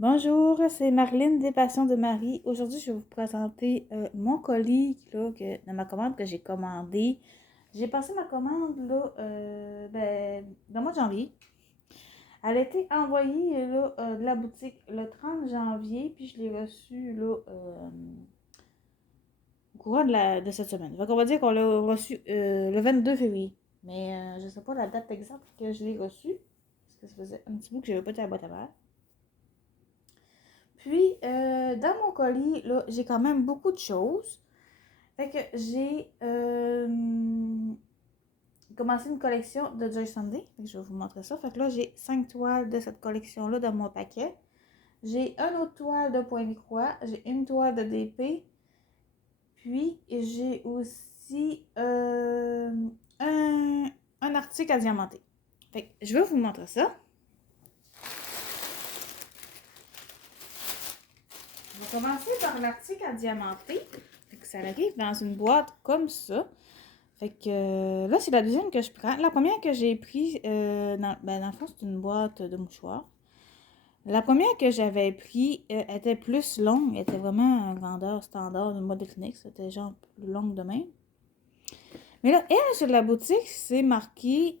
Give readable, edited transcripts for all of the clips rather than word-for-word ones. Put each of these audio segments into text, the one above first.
Bonjour, c'est Marlène des Passions de Marie. Aujourd'hui, je vais vous présenter mon colis là, de ma commande que j'ai commandé. J'ai passé ma commande là, dans le mois de janvier. Elle a été envoyée là, de la boutique le 30 janvier, puis je l'ai reçue là, au courant de cette semaine. Donc, on va dire qu'on l'a reçue le 22 février. Mais je ne sais pas la date exacte que je l'ai reçue, parce que ça faisait un petit bout que je n'avais pas été à la boîte à mal. Puis, dans mon colis, là, j'ai quand même beaucoup de choses. Fait que j'ai commencé une collection de Joy Sunday. Fait que je vais vous montrer ça. Fait que là, j'ai 5 toiles de cette collection-là dans mon paquet. J'ai une autre toile de point de croix. J'ai une toile de DP. Puis, j'ai aussi un article à diamanter. Fait que je vais vous montrer ça. On va commencer par l'article à diamanter. Fait que ça arrive dans une boîte comme ça. Fait que là, c'est la deuxième que je prends. La première que j'ai prise, dans le fond, c'est une boîte de mouchoirs. La première que j'avais prise était plus longue. Elle était vraiment en grandeur standard du modèle Kleenex. C'était genre plus longue de même. Mais là, elle, sur la boutique, c'est marqué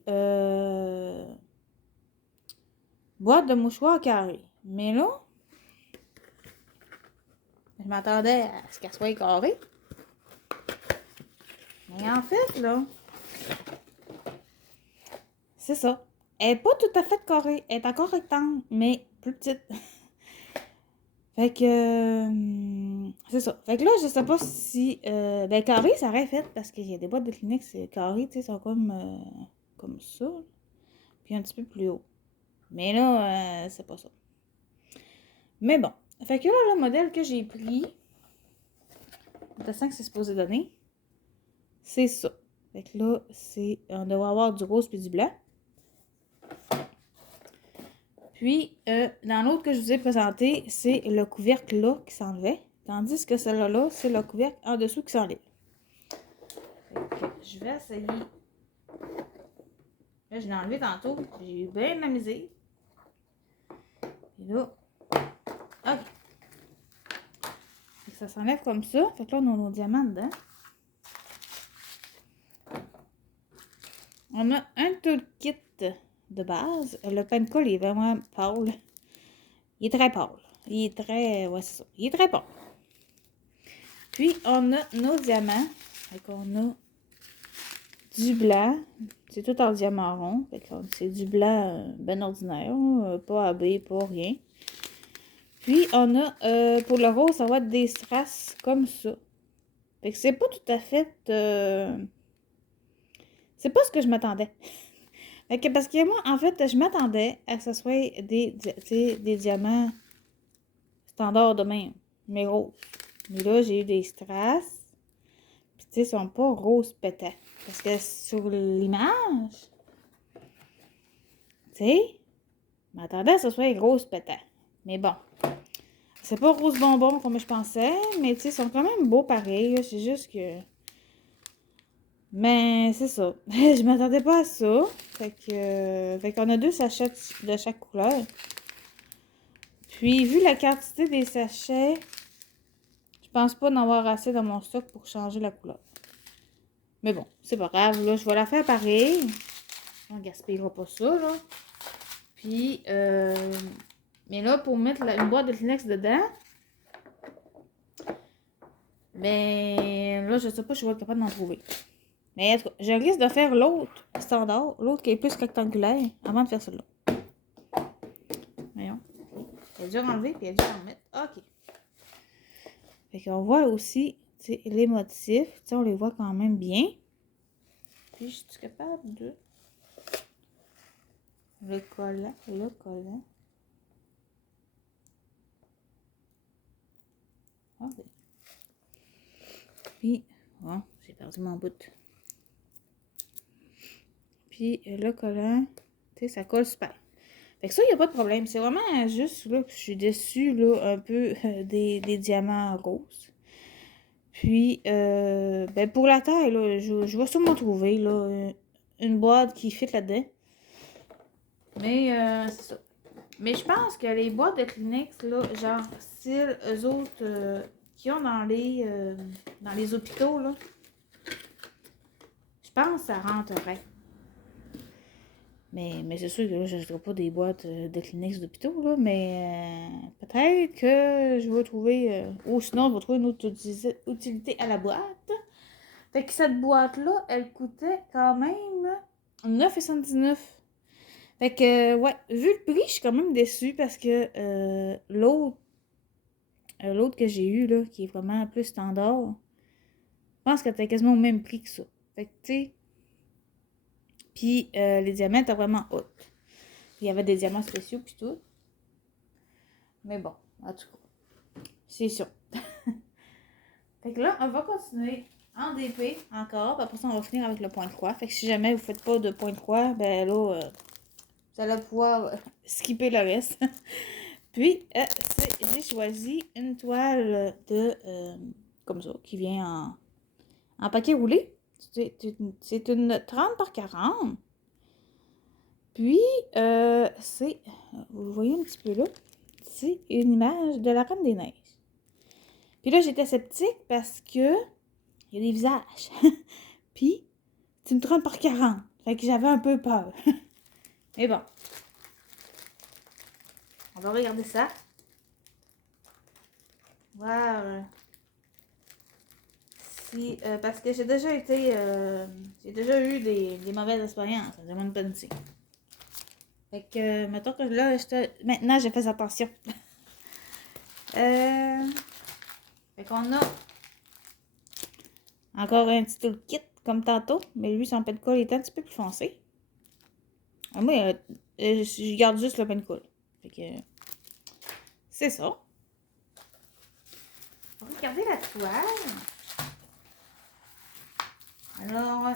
boîte de mouchoirs carré. Mais là, je m'attendais à ce qu'elle soit carrée. Mais en fait, là, c'est ça. Elle n'est pas tout à fait carrée. Elle est encore rectangle, mais plus petite. Fait que c'est ça. Fait que là, je sais pas si. Carré, ça aurait fait parce qu'il y a des boîtes de Kleenex carrées, tu sais, sont comme ça. Puis un petit peu plus haut. Mais là, c'est pas ça. Mais bon. Fait que là, le modèle que j'ai pris, de 5 que c'est supposé donner, c'est ça. Fait que là, on doit avoir du rose puis du blanc. Puis, dans l'autre que je vous ai présenté, c'est le couvercle là qui s'enlevait. Tandis que celui-là, c'est le couvercle en dessous qui s'enlève. Je vais essayer. Là, je l'ai enlevé tantôt. J'ai eu bien amusé. Et là, ok. Fait que ça s'enlève comme ça. Fait que là, on a nos diamants dedans. On a un toolkit de base. Le pencil est vraiment pâle. Il est très pâle. Il est très... Ouais, c'est ça. Il est très pâle. Puis, on a nos diamants. Fait qu'on a du blanc. C'est tout en diamant rond. Fait que c'est du blanc ben ordinaire. Pas AB, pas rien. Puis, on a, pour le rose, ça va être des strass comme ça. Fait que c'est pas tout à fait... c'est pas ce que je m'attendais. Fait que parce que moi, en fait, je m'attendais à que ce soit des diamants standards de même, mais roses. Mais là, j'ai eu des strass. Puis, tu sais, ils sont pas roses pétants. Parce que sur l'image, tu sais, je m'attendais à ce que ce soit rose pétant. Mais bon. C'est pas rose bonbon comme je pensais, mais tu sais, ils sont quand même beaux pareil. C'est juste que... Mais c'est ça. Je m'attendais pas à ça. Fait qu'on a 2 sachets de chaque couleur. Puis, vu la quantité des sachets, je pense pas en avoir assez dans mon stock pour changer la couleur. Mais bon, c'est pas grave. Là, je vais la faire pareil. On gaspillera pas ça, là. Puis, mais là, pour mettre une boîte de Kleenex dedans, ben là, je sais pas si je vais être capable d'en trouver. Mais en tout cas, je risque de faire l'autre standard, l'autre qui est plus rectangulaire, avant de faire celui-là. Voyons. Elle est dure à enlever, puis elle est dure à remettre. OK. Fait qu'on voit aussi les motifs. T'sais, on les voit quand même bien. Puis, je suis capable de... Le collant. Ah, ben. Puis, bon, j'ai perdu mon bout. Puis, le collant, tu sais, ça colle super. Fait que ça, il n'y a pas de problème. C'est vraiment juste là que je suis déçue, là, un peu des diamants roses. Puis, ben pour la taille, là, je vais sûrement trouver, là, une boîte qui fit là-dedans. Mais, c'est ça. Mais je pense que les boîtes de Kleenex, là, genre, style, eux autres, qui ont dans les hôpitaux, là, je pense que ça rentrerait. Mais c'est sûr que là, je n'achèterai pas des boîtes de Kleenex d'hôpitaux, là, mais peut-être que je vais trouver, ou sinon, je vais trouver une autre utilité à la boîte. Fait que cette boîte-là, elle coûtait quand même 9,79. Fait que, ouais, vu le prix, je suis quand même déçue parce que l'autre que j'ai eu, là, qui est vraiment plus standard, je pense qu'elle était quasiment au même prix que ça. Fait que, tu sais, puis les diamants étaient vraiment hauts. Il y avait des diamants spéciaux puis tout. Mais bon, en tout cas, c'est ça. Fait que là, on va continuer en DP encore. Puis après ça, on va finir avec le point de croix. Fait que si jamais vous faites pas de point de croix, ben là, vous allez pouvoir skipper le reste. Puis, j'ai choisi une toile de comme ça, qui vient en paquet roulé. C'est une 30 par 40. Puis, c'est, vous le voyez un petit peu là, c'est une image de la Reine des Neiges. Puis là, j'étais sceptique parce que il y a des visages. Puis, c'est une 30 par 40. Fait que j'avais un peu peur. Mais bon. On va regarder ça. Voilà. Parce que j'ai déjà eu des mauvaises expériences. Ça demande pas de dire. Fait que, mettons que là, maintenant, j'ai fait attention. Fait qu'on a encore un petit toolkit comme tantôt, mais lui, son pen colle est un petit peu plus foncé. Moi, je garde juste le pen colle. Fait que, c'est ça. On va regarder la toile. Alors,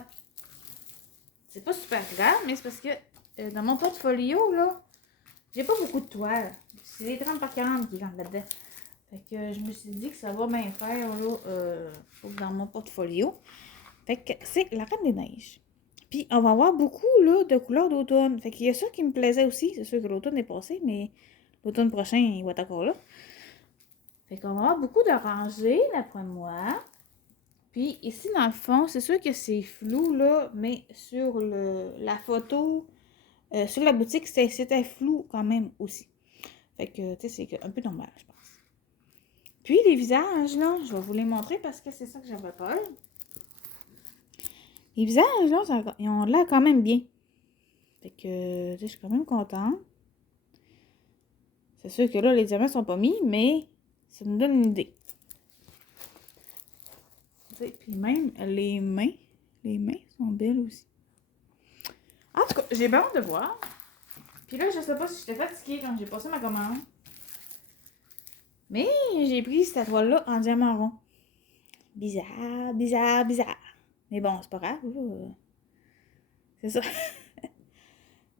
c'est pas super grave, mais c'est parce que dans mon portfolio, là, j'ai pas beaucoup de toiles. C'est les 30 par 40 qui rentrent là-dedans. Fait que je me suis dit que ça va bien faire, là, dans mon portfolio. Fait que c'est la Reine des Neiges. Puis, on va avoir beaucoup, là, de couleurs d'automne. Fait qu'il y a ça qui me plaisait aussi. C'est sûr que l'automne est passé, mais l'automne prochain, il va être encore là. Fait qu'on va avoir beaucoup d'orangé, d'après moi. Puis ici, dans le fond, c'est sûr que c'est flou, là, mais sur la photo, sur la boutique, c'était flou quand même aussi. Fait que, tu sais, c'est un peu normal, je pense. Puis les visages, là, je vais vous les montrer parce que c'est ça que j'avais peur. Les visages, là, ils ont l'air quand même bien. Fait que, tu sais, je suis quand même contente. C'est sûr que là, les diamants sont pas mis, mais ça nous donne une idée. Puis même les mains sont belles aussi. En tout cas, j'ai bien hâte de voir. Puis là, je sais pas si j'étais fatiguée quand j'ai passé ma commande. Mais j'ai pris cette toile-là en diamant rond. Bizarre, bizarre, bizarre. Mais bon, c'est pas grave. C'est ça.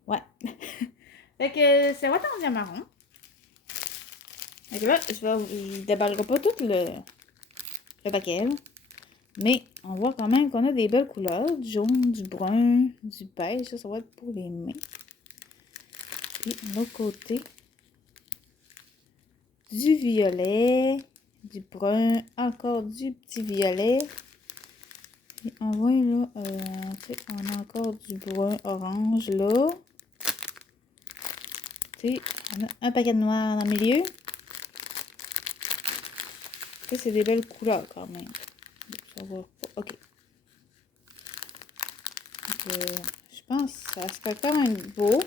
Ouais. Fait que c'est ouais en diamant rond. Fait que là, je déballerai pas tout le paquet. Là. Mais on voit quand même qu'on a des belles couleurs. Du jaune, du brun, du beige. Ça va être pour les mains. Puis de l'autre côté, du violet, du brun, encore du petit violet. Et on voit là, on a encore du brun orange là. On a un paquet de noir dans le milieu. C'est des belles couleurs quand même. Ça va pas. Ok. Donc, je pense que ça serait quand même beau.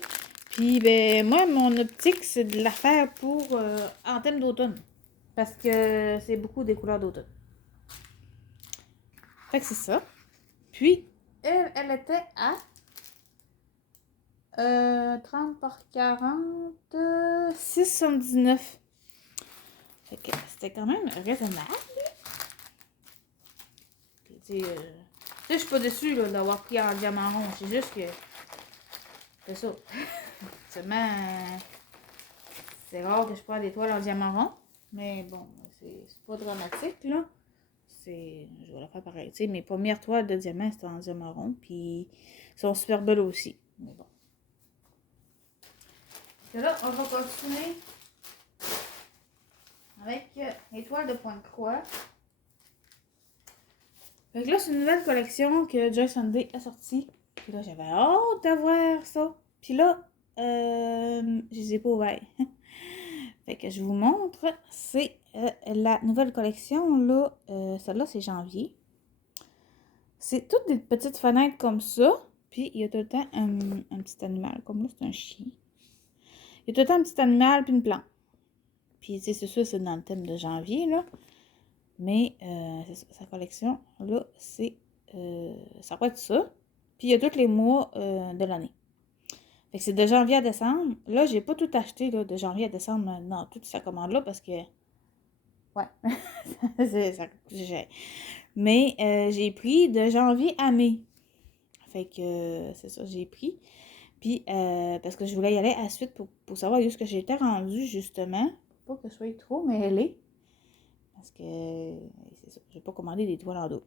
Puis, ben, moi, mon optique, c'est de la faire pour en thème d'automne. Parce que c'est beaucoup des couleurs d'automne. Fait que c'est ça. Puis, elle était à 30 par 40, 6,79. Fait que c'était quand même raisonnable. Puis, tu sais, je suis pas déçue d'avoir pris en diamant rond. C'est juste que. C'est ça. Seulement, c'est rare que je prenne des toiles en diamant rond. Mais bon, c'est pas dramatique, là. Je vais la faire pareil. Tu sais, mes premières toiles de diamant, c'était en diamant rond. Puis, elles sont super belles aussi. Mais bon. que là, on va continuer avec l'étoile de Pointe-Croix. Fait que là, c'est une nouvelle collection que Joy Sunday a sortie. Puis là, j'avais hâte de voir ça. Puis là, je les ai pas ouverts. Fait que je vous montre. C'est la nouvelle collection, là. Celle-là, c'est janvier. C'est toutes des petites fenêtres comme ça. Puis il y a tout le temps un petit animal. Comme là, c'est un chien. Il y a tout le temps un petit animal puis une plante. Puis, c'est sûr, c'est dans le thème de janvier, là. Mais, sa collection, là, c'est... ça va être ça. Puis, il y a tous les mois de l'année. Fait que c'est de janvier à décembre. Là, j'ai pas tout acheté, là, de janvier à décembre. Non, toute sa commande-là, parce que... Ouais. Mais, j'ai pris de janvier à mai. Fait que, c'est ça, j'ai pris. Puis, parce que je voulais y aller à la suite pour savoir où est-ce que j'étais rendue, justement. Pas que je sois trop mêlée. Parce que, c'est ça, je vais pas commander des toiles en dos.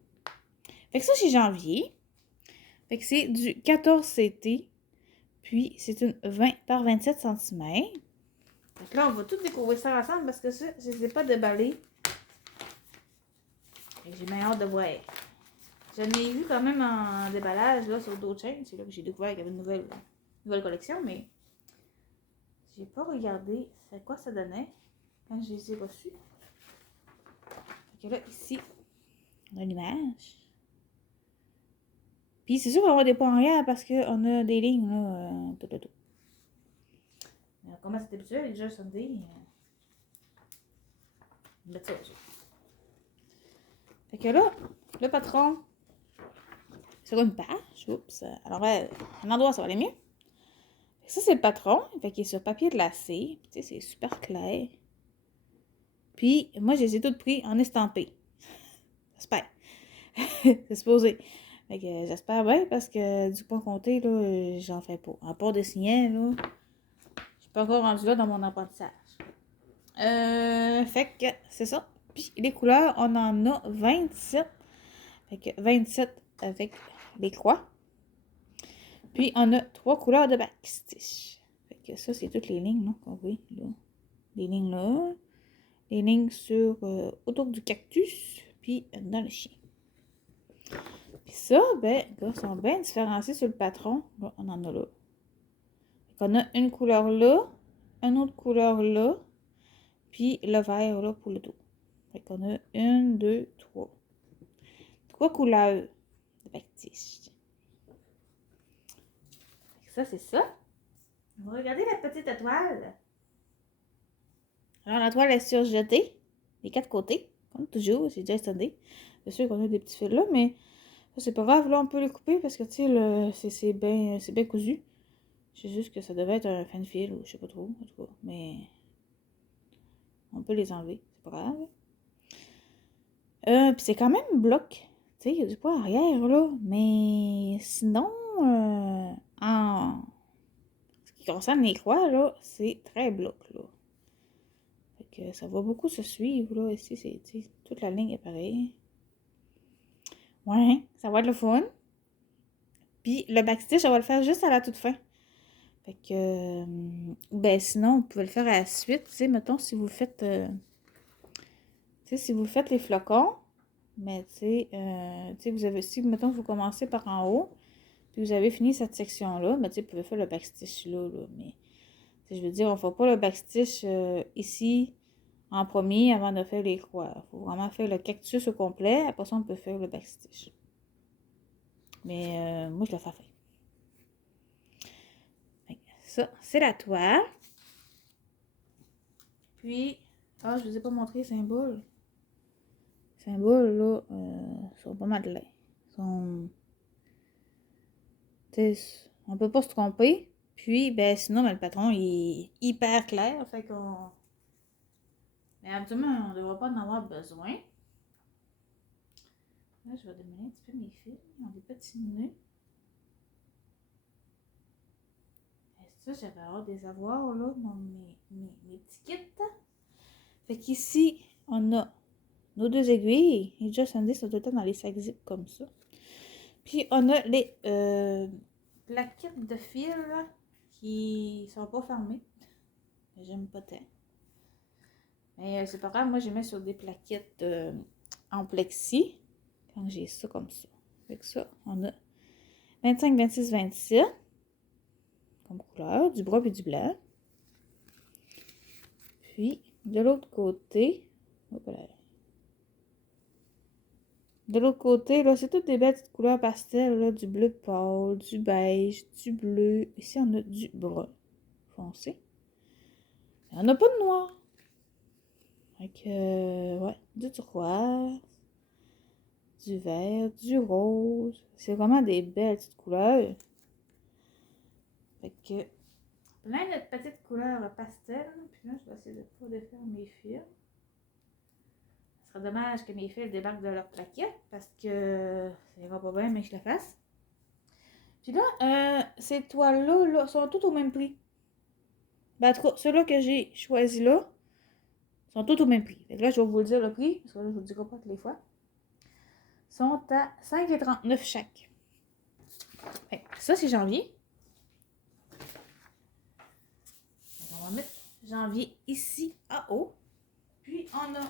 Fait que ça, c'est janvier. Fait que c'est du 14 CT. Puis, c'est une 20 par 27 cm. Fait que là, on va tout découvrir ça ensemble parce que ça, je les ai pas déballés. Fait que j'ai bien hâte de voir. J'en ai vu quand même en déballage, là, sur d'autres chaînes. C'est là que j'ai découvert qu'il y avait une nouvelle collection, mais j'ai pas regardé c'est quoi ça donnait quand je les ai reçus. Fait que là, ici, on a l'image. Puis c'est sûr qu'on va avoir des points en arrière parce qu'on a des lignes, là, tout. Mais on commence à s'habituer avec Joy Sunday. On va mettre ça aussi. Fait que là, le patron, sur une page, oups, alors un endroit, ça va aller mieux. Fait que ça, c'est le patron, fait qu'il est sur papier glacé, tu sais, c'est super clair. Puis, moi, je les ai toutes pris en estampé. J'espère. C'est supposé. Fait que j'espère bien parce que du point compté, là, j'en fais pas. À part dessiner, là, je suis pas encore rendue là dans mon apprentissage. Fait que c'est ça. Puis les couleurs, on en a 27. Fait que 27 avec les croix. Puis on a 3 couleurs de backstitch. Fait que ça, c'est toutes les lignes, là, qu'on voit, là. Les lignes là. Les lignes sur autour du cactus. Puis dans le chien. Puis ça, ben, ils sont bien différenciés sur le patron. Là, on en a là. On a une couleur là, une autre couleur là, puis le vert là pour le dos. Fait qu'on a 1, 2, 3. 3 couleurs de backstitch. Ça, c'est ça. On va regarder la petite étoile. Alors, la toile est surjetée, les 4 côtés, comme toujours, c'est déjà standé. C'est sûr qu'on a des petits fils là, mais ça, c'est pas grave. Là, on peut les couper parce que, tu sais, c'est bien cousu. C'est juste que ça devait être un fan fil ou je sais pas trop, en tout cas. Mais on peut les enlever, c'est pas grave. Puis c'est quand même bloc. Tu sais, il y a du poids arrière, là. Mais sinon, en ce qui concerne les croix, là, c'est très bloc, là. Fait que ça va beaucoup se suivre, là. Ici, c'est, toute la ligne est pareille. Ouais, ça va être le fun. Puis le backstitch, on va le faire juste à la toute fin. Fait que, ben sinon, vous pouvez le faire à la suite. Tu sais, mettons, si vous faites, si vous faites les flocons, mais tu sais, vous avez, si, mettons, vous commencez par en haut, puis vous avez fini cette section-là, mais tu sais, vous pouvez faire le backstitch là, mais, je veux dire, on ne fait pas le backstitch ici en premier avant de faire les croix. Il faut vraiment faire le cactus au complet, après ça, on peut faire le backstitch. Mais moi, je le fais faire. Ça, c'est la toile. Puis, je ne vous ai pas montré les symboles. Les symboles, là, sont pas mal laids. On peut pas se tromper. Puis, ben, sinon, ben, le patron, il est hyper clair. Fait qu'on... Mais habituellement, on ne devrait pas en avoir besoin. Là, je vais démêler un petit peu mes fils. Ils ont des petits nœuds. Ça, j'avais hâte de les avoir, là, mes petits kits. Fait qu'ici, on a nos 2 aiguilles. Les Joy Sunday sont tout le temps dans les sacs zip comme ça. Puis, on a les plaquettes de fil qui sont pas fermées. J'aime pas tant. Mais c'est pas grave, moi j'ai mis sur des plaquettes en plexi. Quand j'ai ça comme ça. Avec ça, on a 25, 26, 27 comme couleur, du brun et du blanc. Puis, de l'autre côté, hop là. De l'autre côté, là, c'est toutes des belles petites couleurs pastel, là, du bleu pâle, du beige, du bleu. Ici, on a du brun foncé. On n'a pas de noir. Fait ouais, du turquoise, du vert, du rose. C'est vraiment des belles petites couleurs. Fait que, plein de petites couleurs pastel. Puis là, je vais essayer de pas défaire mes fils. Ce serait dommage que mes fils débarquent de leur plaquette parce que ça ira pas bien, mais que je le fasse. Puis là, ces toiles-là là, sont toutes au même prix. Ben, en tout cas, ceux-là que j'ai choisis là sont tous au même prix. Fait que là, je vais vous le dire le prix, parce que là, je vous le dirai pas toutes les fois. Ils sont à 5,39 chaque. Fait que ça, c'est janvier. On va mettre janvier ici en haut. Puis, on a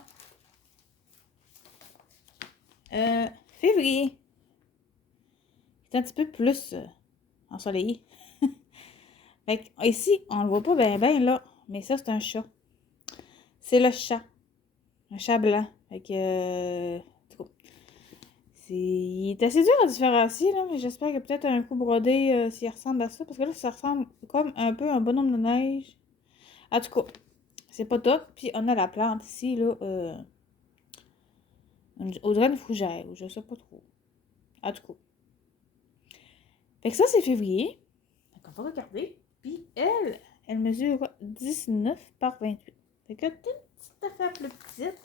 février. C'est un petit peu plus ensoleillé. Fait que ici, on le voit pas bien là. Mais ça, c'est un chat. C'est le chat. Un chat blanc. Fait que... il est assez dur à différencier, là, mais j'espère que peut-être un coup brodé, s'il ressemble à ça. Parce que là, ça ressemble comme un peu à un bonhomme de neige. En tout cas, c'est pas top. Puis on a la plante ici, là. On dirait une fougère, ou je sais pas trop. En tout cas. Fait que ça, c'est février. Donc, on va regarder. Puis elle mesure 19 par 28. Fait que là, toute une petite affaire plus petite.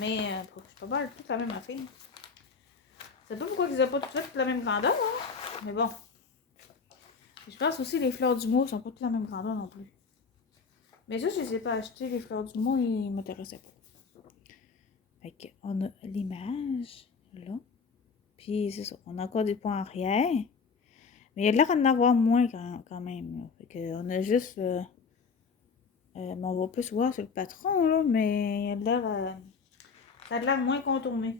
Mais je suis pas mal toute la même affaire. Je sais pas pourquoi ils n'ont pas toutes la même grandeur, hein? Mais bon. Je pense aussi que les fleurs du mois sont pas toutes la même grandeur non plus. Mais ça, je les ai pas achetées, les fleurs du mois, ils m'intéressaient pas. Fait qu'on a l'image, là. Puis c'est ça, on a encore des points arrière. Mais il y a de l'air d'en avoir moins quand même. Là. Fait qu'on a juste... mais on va plus voir sur le patron, là, mais il y a de l'air... ça a de l'air moins contourné.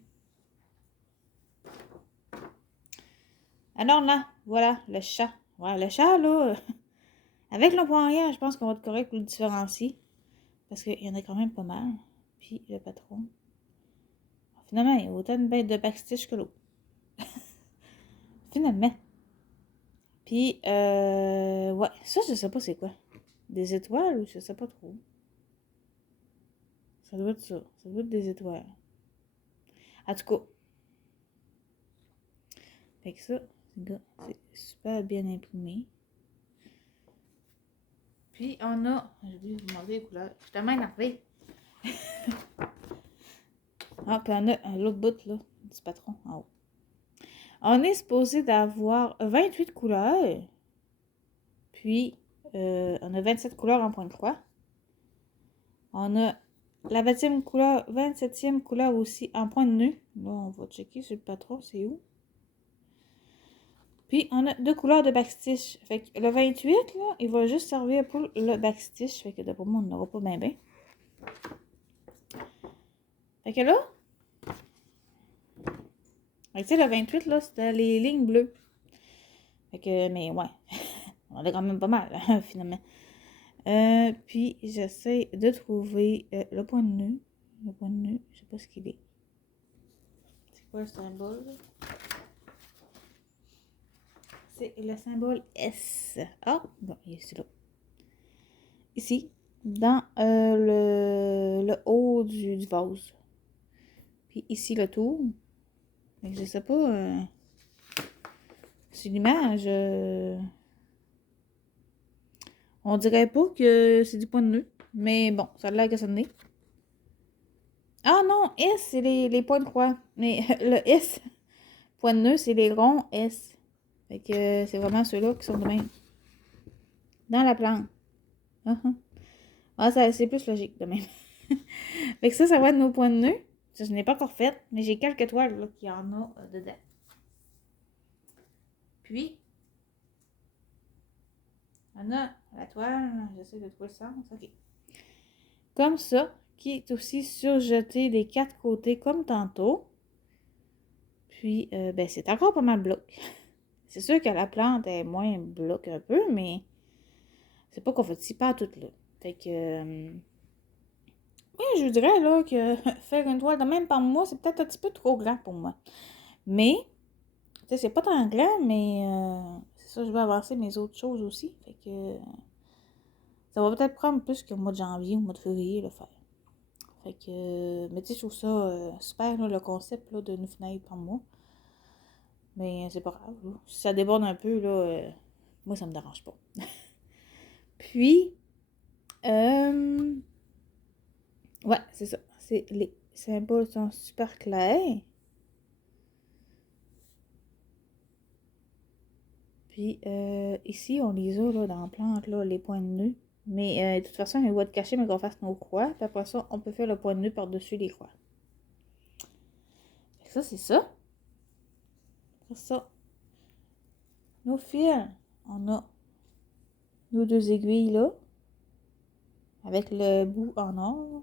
Alors là, voilà, le chat. Voilà, le chat, là... avec le point arrière, je pense qu'on va être correct pour le différencier. Parce qu'il y en a quand même pas mal. Puis le patron. Finalement, il y a autant de bêtes de backstitch que l'autre. Finalement. Puis, ouais, ça, je sais pas c'est quoi. Des étoiles ou je sais pas trop. Ça doit être ça. Ça doit être des étoiles. En tout cas. Fait que ça, c'est super bien imprimé. Puis, on a... j'ai oublié de vous demander les couleurs. Je suis tellement énervée. Ah, puis on a l'autre bout, là, du patron, en haut. On est supposé d'avoir 28 couleurs. Puis, on a 27 couleurs en point de croix. On a la 27e couleur aussi en point de nœud. Là, on va checker sur le patron, c'est où. Puis, on a 2 couleurs de backstitch. Fait que le 28, là, il va juste servir pour le backstitch. Fait que d'après moi, on n'aura pas bien. Fait que là, tu sais, le 28, là, c'était les lignes bleues. Fait que, mais ouais, on a quand même pas mal, hein, finalement. Puis, j'essaie de trouver le point de nœud. Le point de nœud, je sais pas ce qu'il est. C'est quoi le symbole? C'est le symbole S. Ah, bon, il est ici là. Ici, dans le haut du vase. Puis ici, le tour. Mais je sais pas... c'est l'image... on dirait pas que c'est du point de nœud. Mais bon, ça a l'air que ça en est. Ah non, S, c'est les points de croix. Mais le S, point de nœud, c'est les ronds S. Fait que c'est vraiment ceux-là qui sont de même. Dans la plante. Ah, c'est plus logique de même. Fait que ça va être nos points de nœud. Ça, je n'ai pas encore fait, mais j'ai quelques toiles là, qui en a dedans. Puis, On a la toile. J'essaie de trouver le sens. OK. Comme ça, qui est aussi surjeté des 4 côtés comme tantôt. Puis, ben, c'est encore pas mal bloc. C'est sûr que la plante est moins bloc un peu, mais c'est pas qu'on fait si pas toute là. Fait que, oui, je vous dirais là que faire une toile de même par mois, c'est peut-être un petit peu trop grand pour moi. Mais, tu sais, c'est pas tant grand, mais c'est ça, je vais avancer mes autres choses aussi. Fait que ça va peut-être prendre plus que le mois de janvier ou le mois de février le faire. Fait que, mais tu sais, je trouve ça super, là, le concept là, d'une fenêtre par mois. Mais c'est pas grave. Là. Si ça déborde un peu, là, moi, ça me dérange pas. Puis, ouais, c'est ça. Les symboles sont super clairs. Puis, ici, on les a là, dans la plante, là, les points de nœud. Mais de toute façon, il va être caché, mais qu'on fasse nos croix. Puis après ça, on peut faire le point de nœud par-dessus les croix. Fait que ça, c'est ça. Après ça, nos fils, on a nos 2 aiguilles là, avec le bout en or.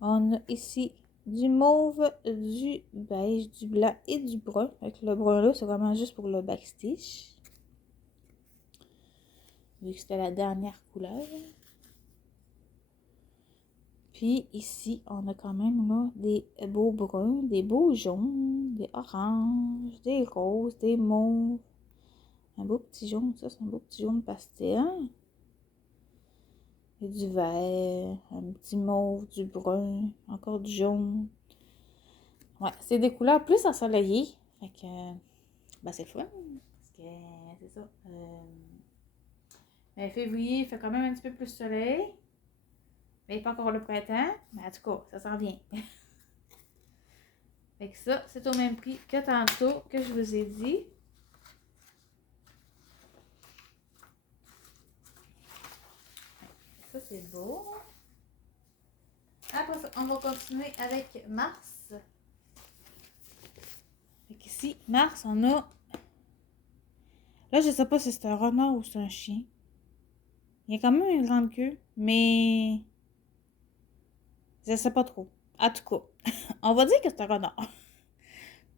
On a ici du mauve, du beige, du blanc et du brun. Avec le brun là, c'est vraiment juste pour le backstitch. Vu que c'était la dernière couleur. Puis ici, on a quand même là des beaux bruns, des beaux jaunes, des oranges, des roses, des mauves. Un beau petit jaune, ça c'est un beau petit jaune pastel. Et du vert, un petit mauve, du brun, encore du jaune. Ouais, c'est des couleurs plus ensoleillées. Fait que, ben c'est le fun. Parce que, c'est ça. Mais février, il fait quand même un petit peu plus de soleil. Mais pas encore le printemps. Mais en tout cas, ça s'en vient. Fait que ça, c'est au même prix que tantôt, que je vous ai dit. Ça, c'est beau. Après ça, on va continuer avec Mars. Fait qu'ici, Mars, on a... Là, je sais pas si c'est un renard ou c'est un chien. Il y a quand même une grande queue, mais... Je sais pas trop. En tout cas, on va dire que c'est un renard.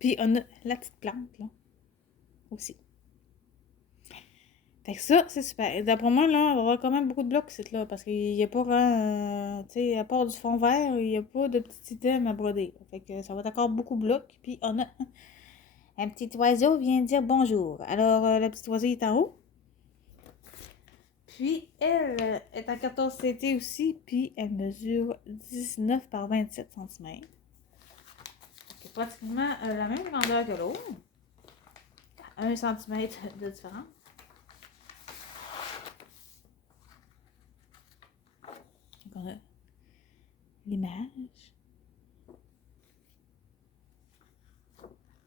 Puis, on a la petite plante, là, aussi. Fait que ça, c'est super. Et d'après moi, là, on va avoir quand même beaucoup de blocs, c'est là, parce qu'il n'y a pas, tu sais, à part du fond vert, il n'y a pas de petits items à broder. Fait que ça va être encore beaucoup de blocs. Puis, on a un petit oiseau vient dire bonjour. Alors, le petit oiseau est en haut. Puis, elle est en 14 CT aussi, puis elle mesure 19 par 27 cm. C'est pratiquement la même grandeur que l'autre. 1 cm de différence. Donc, on a l'image.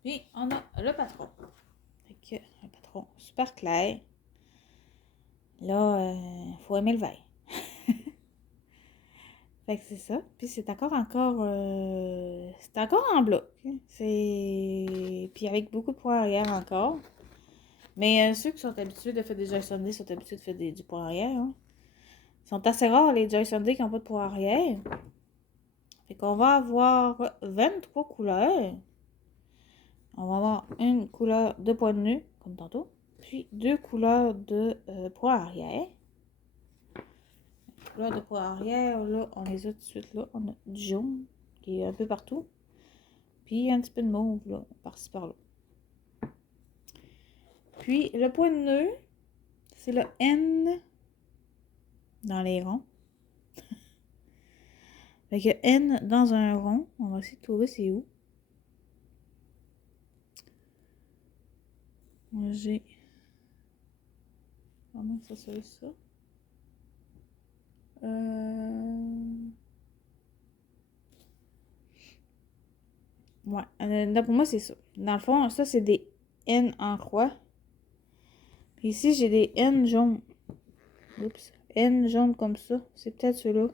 Puis, on a le patron. Fait que, un patron super clair. Là, faut aimer le vert. Fait que c'est ça. Puis c'est encore c'est encore en bloc. C'est... Puis avec beaucoup de points arrière encore. Mais ceux qui sont habitués de faire des Joy Sunday sont habitués de faire du point arrière. Hein. Ils sont assez rares les Joy Sunday qui n'ont pas de point arrière. Fait qu'on va avoir 23 couleurs. On va avoir une couleur de point de nœud, comme tantôt. Puis 2 couleurs de point arrière. Là, de point arrière, là, on les a tout de suite là. On a du jaune qui est un peu partout. Puis un petit peu de mauve, là, par-ci par-là. Puis le point de nœud, c'est le N dans les ronds. Fait que N dans un rond, on va essayer de trouver c'est où. Moi, j'ai... Comment ça serait ça? Ouais, là, pour moi, c'est ça. Dans le fond, ça, c'est des N en croix. Puis ici, j'ai des N jaunes. Oups. N jaune comme ça. C'est peut-être ceux-là.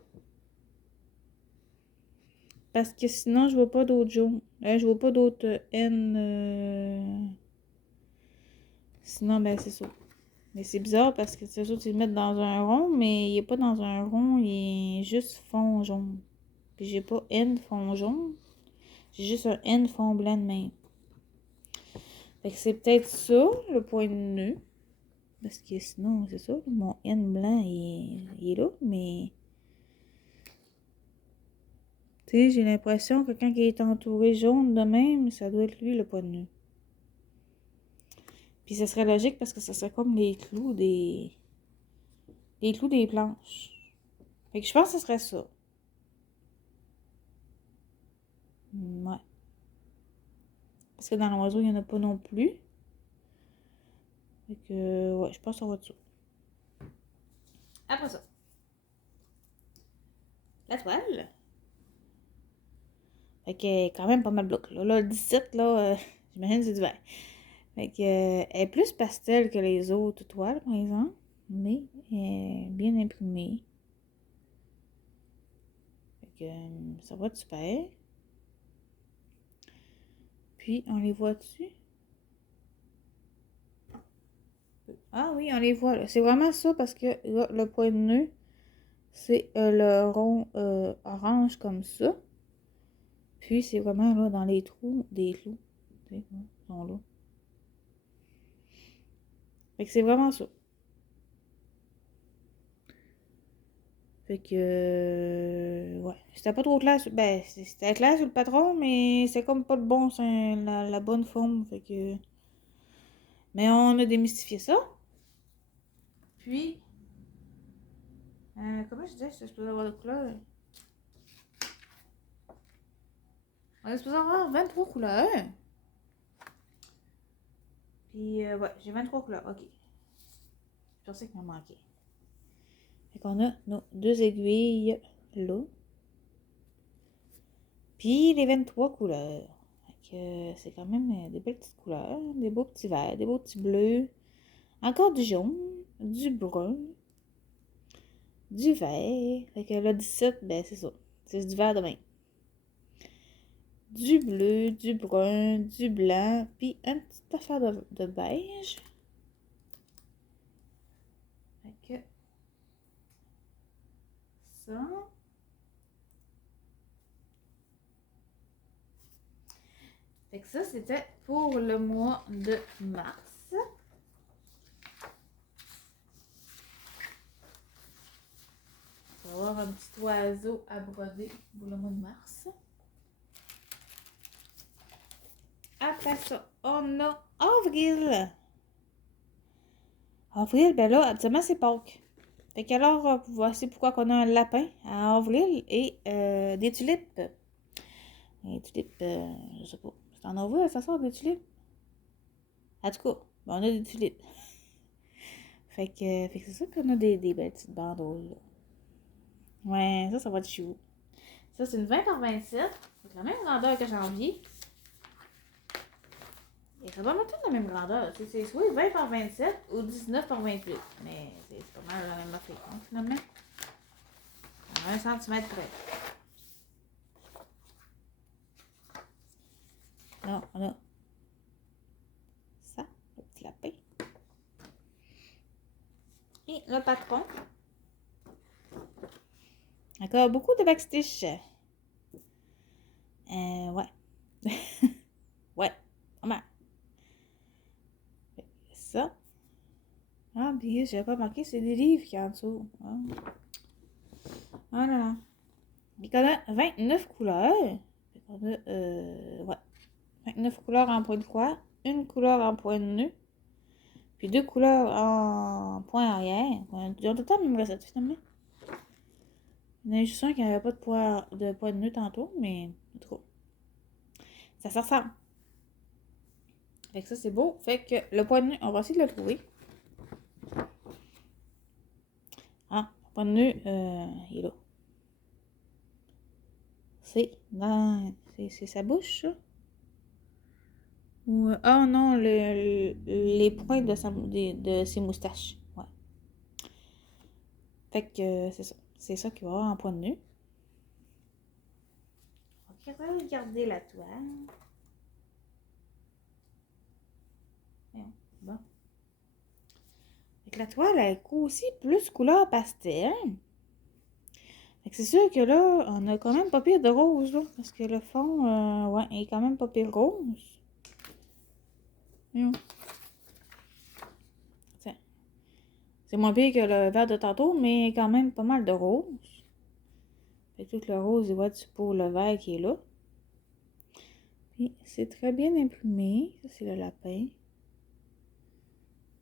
Parce que sinon, je vois pas d'autres jaunes. Je vois pas d'autres N. Sinon, ben, c'est ça. Mais c'est bizarre parce que c'est sûr qu'ils le mettent dans un rond, mais il est pas dans un rond, il est juste fond jaune. Puis j'ai pas N fond jaune. J'ai juste un N fond blanc de même. Fait que c'est peut-être ça, le point de nœud. Parce que sinon, c'est ça, mon N blanc, il est là, mais... Tu sais, j'ai l'impression que quand il est entouré jaune de même, ça doit être lui, le point de nœud. Puis ça serait logique parce que ça serait comme les clous des... Les clous des planches. Fait que je pense que ce serait ça. Ouais. Parce que dans l'oiseau, il n'y en a pas non plus. Fait que, ouais, je pense que ça va être ça. Après ça. La toile. Fait que, quand même pas mal bloc. Là, le 17, là, j'imagine que c'est du vert. Fait que, elle est plus pastel que les autres toiles, par exemple. Mais, elle est bien imprimée. Fait que, ça va être super. Puis, on les voit dessus. Ah oui, on les voit là. C'est vraiment ça parce que là, le point de nœud, c'est le rond orange comme ça. Puis c'est vraiment là dans les trous des clous. Tu sais, ils sont là. Fait que c'est vraiment ça. Fait que ouais. C'était pas trop clair. Ben, c'était clair sur le patron, mais c'est comme pas le bon, c'est la bonne forme. Fait que. Mais on a démystifié ça. Puis. Comment je disais, je supposé avoir de couleurs? On est supposé avoir 23 couleurs. Puis, ouais, j'ai 23 couleurs. Ok. Je pensais qu'il m'en manquait. Fait qu'on a nos 2 aiguilles là. Puis, les 23 couleurs. Fait que c'est quand même des belles petites couleurs. Des beaux petits verts, des beaux petits bleus. Encore du jaune, du brun, du vert. Fait que le 17, ben c'est ça. C'est du vert de même. Du bleu, du brun, du blanc, puis une petite affaire de beige. Fait que ça. Fait que ça, c'était pour le mois de mars. On va avoir un petit oiseau à broder pour le mois de mars. Après ça, on a avril. Avril, ben là, habituellement, c'est Pâques. Fait qu'alors, voici pourquoi on a un lapin à avril et des tulipes. Les tulipes, je sais pas. C'est en avril, ça sort des tulipes? En tout cas, ben, on a des tulipes. Fait que c'est ça qu'on a des belles petites bandeaux, là. Ouais, ça va être chou. Ça, c'est une 20 par 27. C'est la même grandeur que janvier. Et ça doit mettre toute la même grandeur. C'est soit 20 par 27 ou 19 par 28. Mais c'est pas mal la même affaire, hein, finalement. À 1 cm près. Là, on a ça, le petit lapin. Et le patron. Encore beaucoup de backstitch. Ouais. Ouais, pas mal. Ça. Ah, puis j'avais pas marqué, c'est des livres qui en dessous. Ah là là. Il y en a 29 couleurs. On a, ouais. 29 couleurs en point de croix, une couleur en point de nœud, puis 2 couleurs en point arrière. Ils ont tout le temps la même recette finalement. Il y en a juste un qui n'avait pas de point de nœud tantôt, mais en tout cas, ça se ressemble. Fait que ça, c'est beau. Fait que le point de nœud, on va essayer de le trouver. Ah, le point de nœud, il est là. C'est sa bouche, ça? Ou, ah non, les points de ses moustaches. Ouais. Fait que c'est ça. C'est ça qu'il va y avoir en point de nœud. On va regarder la toile. Bon. que la toile, elle est aussi plus couleur pastel. Fait que c'est sûr que là, on a quand même pas pire de rose, là. Parce que le fond, ouais, il est quand même pas pire rose. Tiens. C'est moins pire que le vert de tantôt, mais quand même pas mal de rose. Fait que tout le rose, il va être pour le vert qui est là. Puis c'est très bien imprimé. Ça, c'est le lapin.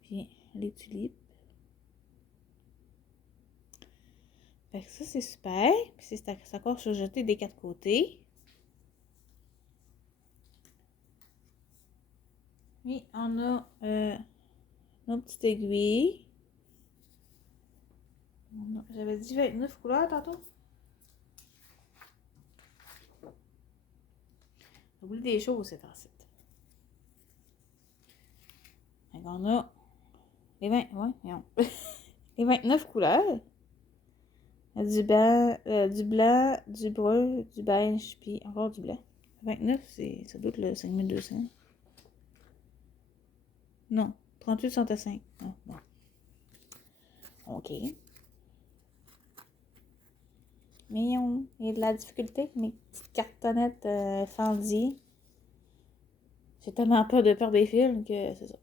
Puis les tulipes. Fait que ça, c'est super. Puis c'est encore surjeté des quatre côtés. Puis on a nos petites aiguilles. J'avais dit 29 couleurs tantôt. J'oublie des choses, c'est en site. Fait qu'on a les 20, ouais, non. Les 29 couleurs. Du blanc, du brun, du beige, puis encore du blanc. 29, ça doit être le 5200. Non, 3805. Ah, bon. OK. Mais il y a de la difficulté avec mes petites cartonnettes fendies. J'ai tellement peur de perdre des fils que c'est ça.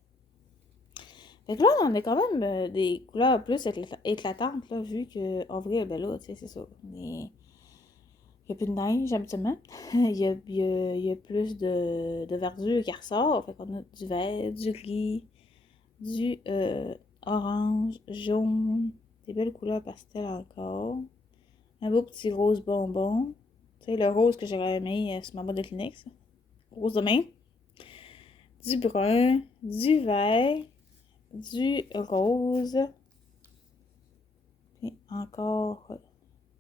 Fait que là, on a quand même des couleurs plus éclatantes, là, vu qu'en vrai, ben là, tu sais, c'est ça. Mais il n'y a plus de neige, habituellement. Il y a plus de verdure qui ressort. Fait qu'on a du vert, du gris, du orange, jaune, des belles couleurs pastel encore. Un beau petit rose bonbon. Tu sais, le rose que j'aurais aimé sur ma boîte de Kleenex. Rose de main. Du brun, du vert, du rose. Puis encore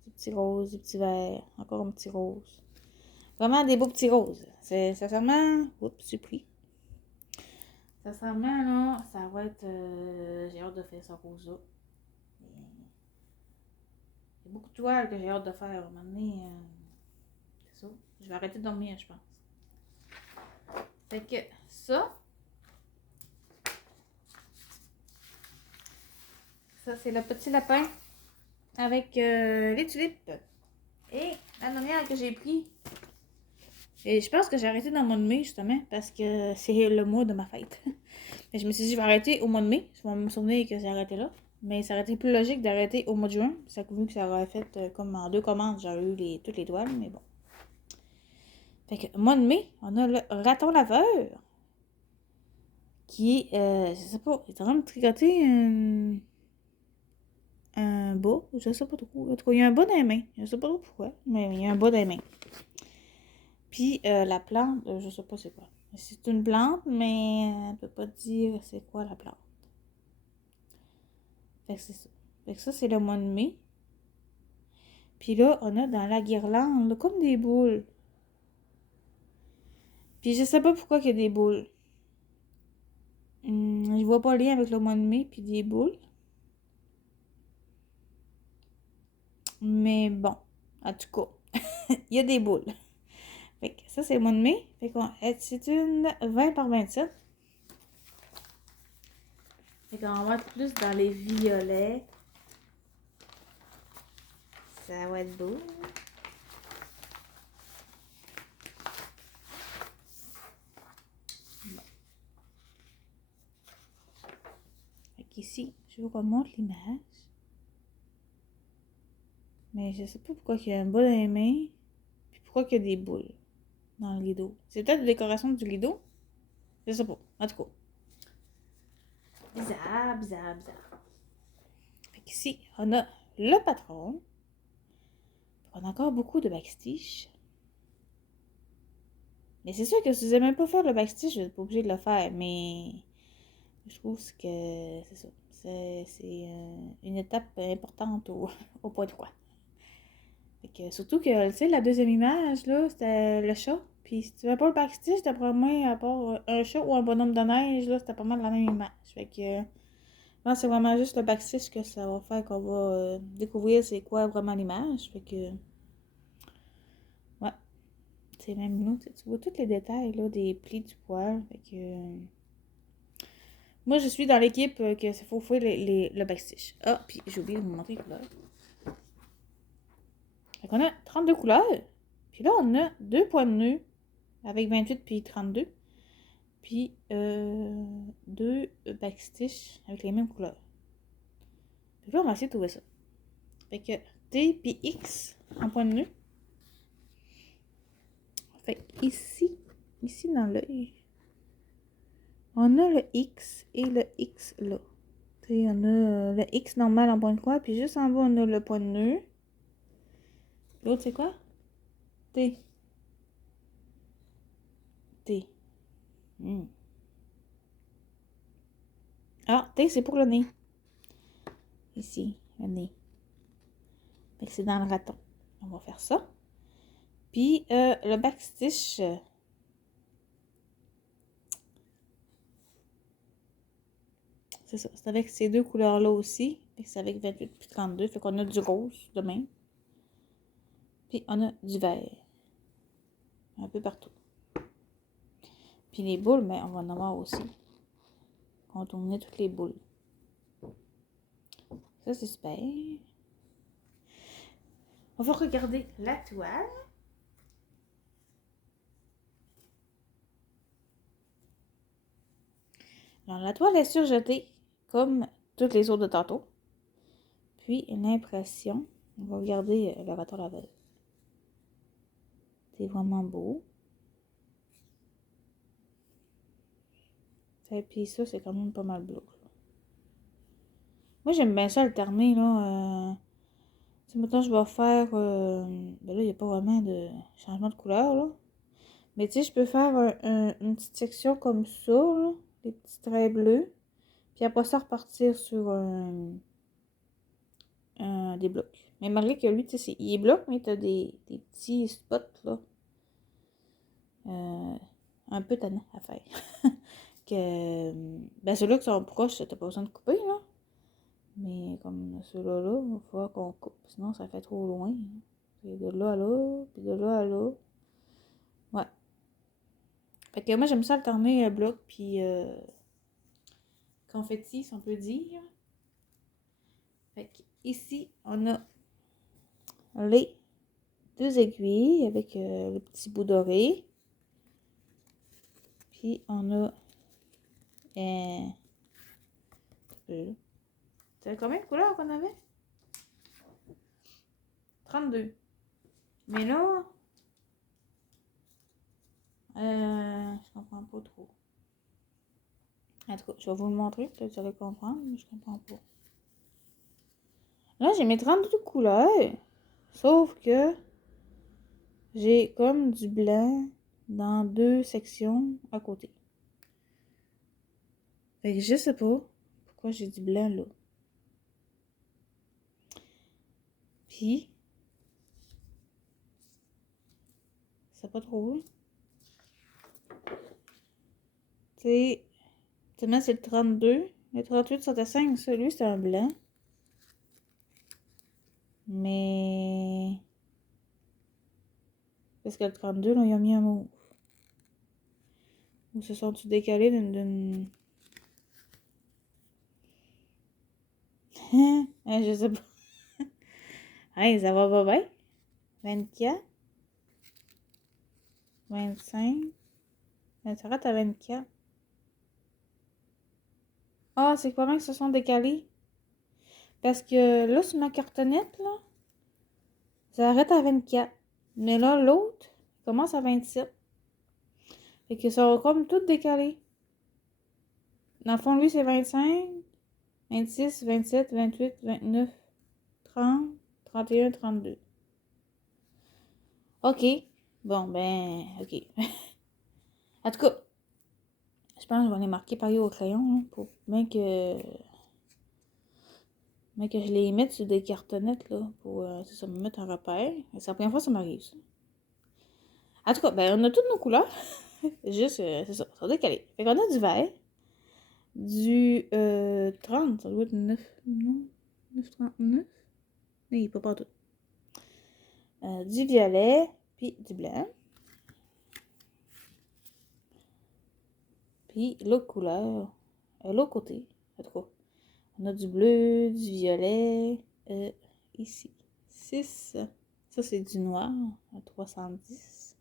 du petit rose, du petit vert. Encore un petit rose. Vraiment des beaux petits roses. C'est sincèrement... Oups, j'ai pris. Sincèrement, là, ça va être... j'ai hâte de faire ce rose-là. Il y a beaucoup de toiles que j'ai hâte de faire. À un moment donné, c'est ça. Je vais arrêter de dormir, je pense. Fait que ça... Ça, c'est le petit lapin avec les tulipes. Et la dernière que j'ai pris... Et je pense que j'ai arrêté dans le mois de mai, justement, parce que c'est le mois de ma fête. Et je me suis dit, je vais arrêter au mois de mai. Je vais me souvenir que j'ai arrêté là. Mais ça aurait été plus logique d'arrêter au mois de juin. Ça a vu que ça aurait fait comme en 2 commandes, j'aurais eu toutes les toiles, mais bon. Fait que, mois de mai, on a le raton laveur. Qui est, je sais pas, il est en train de tricoter un bas. Je sais pas trop. En tout cas, il y a un bas dans les mains. Je sais pas trop pourquoi, mais il y a un bas dans les mains. Puis la plante, je sais pas c'est quoi. C'est une plante, mais elle peut pas dire c'est quoi la plante. Fait que c'est ça. Fait que ça, c'est le mois de mai. Puis là, on a dans la guirlande, là, comme des boules. Puis je sais pas pourquoi il y a des boules. Je vois pas le lien avec le mois de mai puis des boules. Mais bon, en tout cas, il y a des boules. Fait que ça, c'est le mois de mai. Fait que c'est une 20 par 27. Fait qu'on va être plus dans les violets. Ça va être beau. Bon. Fait qu'ici, je vous remonte l'image. Mais je sais pas pourquoi il y a un bas dans les mains. Puis pourquoi il y a des boules dans le rideau. C'est peut-être la décoration du rideau. Je sais pas. En tout cas. Bizarre, bizarre, bizarre. Fait qu'ici, on a le patron. On a encore beaucoup de backstage. Mais c'est sûr que si vous n'aimez pas faire le backstage, vous n'êtes pas obligé de le faire. Mais je trouve que c'est ça. C'est une étape importante au point de croix. Fait que, surtout que, tu sais, la deuxième image, là, c'était le chat. Puis si tu veux pas le backstage, d'après moi, à part un chat ou un bonhomme de neige, là, c'était pas mal la même image. Fait que, non, c'est vraiment juste le backstage que ça va faire qu'on va découvrir c'est quoi vraiment l'image. Fait que, ouais. C'est même là, tu vois tous les détails, là, des plis du poil. Fait que, Moi, je suis dans l'équipe que c'est faut faire le backstitch. Ah, puis j'ai oublié de vous montrer les couleurs. Fait qu'on a 32 couleurs. Puis là, on a 2 points de nœud avec 28 puis 32. Puis 2 backstitch avec les mêmes couleurs. Puis là, on va essayer de trouver ça. Fait que T puis X en point de nœud. Fait que ici dans l'œil, on a le X et le X là. T'sais, on a le X normal en point de croix, puis juste en bas, on a le point de nœud. L'autre, c'est quoi? T. T. Ah, T, c'est pour le nez. Ici, le nez. Fait que c'est dans le raton. On va faire ça. Puis, le backstitch... c'est ça. C'est avec ces deux couleurs-là aussi. Fait que c'est avec 28 puis 32. Fait qu'on a du rose de même. Puis, on a du vert. Un peu partout. Puis les boules, ben, on va en avoir aussi. Contourner toutes les boules. Ça, c'est super. On va regarder la toile. Alors, la toile est surjetée comme toutes les autres de tantôt. Puis, l'impression, on va regarder le raton laveur. C'est vraiment beau. Et puis ça, c'est quand même pas mal bleu. Moi, j'aime bien ça alterner, là. Maintenant, je vais faire... ben là, il n'y a pas vraiment de changement de couleur, là. Mais tu sais, je peux faire une petite section comme ça, là. Des petits traits bleus. Puis après ça, repartir sur des blocs. Mais malgré que lui, tu sais, il est bloc, mais tu as des petits spots, là. Un peu tannant à faire. Que, ben ceux-là qui sont proches, t'as pas besoin de couper, là. Mais comme ceux-là, là, il va falloir qu'on coupe. Sinon, ça fait trop loin. C'est de là à là, puis de là à là. Ouais. Fait que moi, j'aime ça alterner bloc, puis confetti, si on peut dire. Fait que ici, on a les deux aiguilles avec le petit bout doré. Puis on a... c'est combien de couleurs qu'on avait? 32. Mais là... je comprends pas trop. En tout cas, je vais vous le montrer. Peut-être que vous allez comprendre, mais je comprends pas. Là, j'ai mes 32 couleurs. Sauf que j'ai comme du blanc dans 2 sections à côté. Fait que je sais pas pourquoi j'ai du blanc là. Puis, c'est pas trop. C'est... Seulement, c'est le 32. Le 38, c'était 5. Celui, c'est un blanc. Mais... Parce que le 32, là, ils ont mis un mauve. Ou se sont-ils décalés d'une... je sais pas. Hey, ça va pas bien? 24. 25. Ça s'arrête à 24. Ah, c'est pas mal qu'ils se sont décalés. Parce que là, sur ma cartonnette, là, ça arrête à 24. Mais là, l'autre, il commence à 27. Fait que ça va comme tout décalé. Dans le fond, lui, c'est 25, 26, 27, 28, 29, 30, 31, 32. OK. Bon, ben, OK. En tout cas, je pense que je vais les marquer par au crayon, là, pour bien que je les mette sur des cartonnettes, là, pour ça me mettre en repère. C'est la première fois que ça m'arrive, ça. En tout cas, ben, on a toutes nos couleurs. Juste, c'est ça, ça décalé. Fait qu'on a du vert, du 30, ça doit être 9, non? 9,39? Non, il est pas partout. Du violet, puis du blanc. Puis l'autre couleur, l'autre côté, en tout cas. On a du bleu, du violet, ici, 6. Ça, c'est du noir, à 310.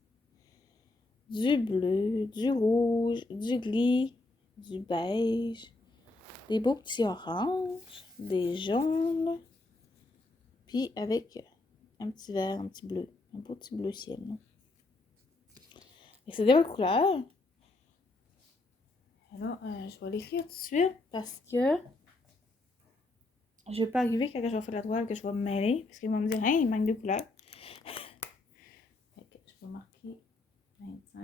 Du bleu, du rouge, du gris, du beige, des beaux petits oranges, des jaunes, puis avec un petit vert, un petit bleu, un beau petit bleu ciel. C'est des belles couleurs. Alors, je vais l'écrire tout de suite parce que je vais pas arriver quand je vais faire la toile que je vais me mêler parce qu'ils vont me dire, hey, il manque de couleurs. Fait que je vais marquer 25,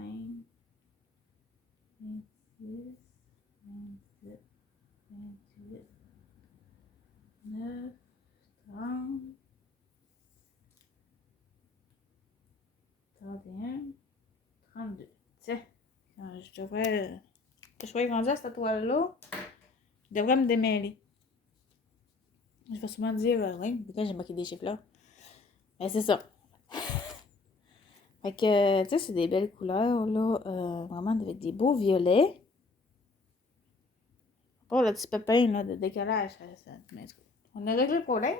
26, 27, 28, 9, 30, 31, 32. Tiens, je devrais grandir cette toile-là. Je devrais me démêler. Je vais souvent dire, oui, pourquoi j'ai marqué des chiffres là? Mais c'est ça. Fait que, tu sais, c'est des belles couleurs, là. Vraiment avec des beaux violets. Pas le petit pépin, là, de décalage. On a réglé le problème.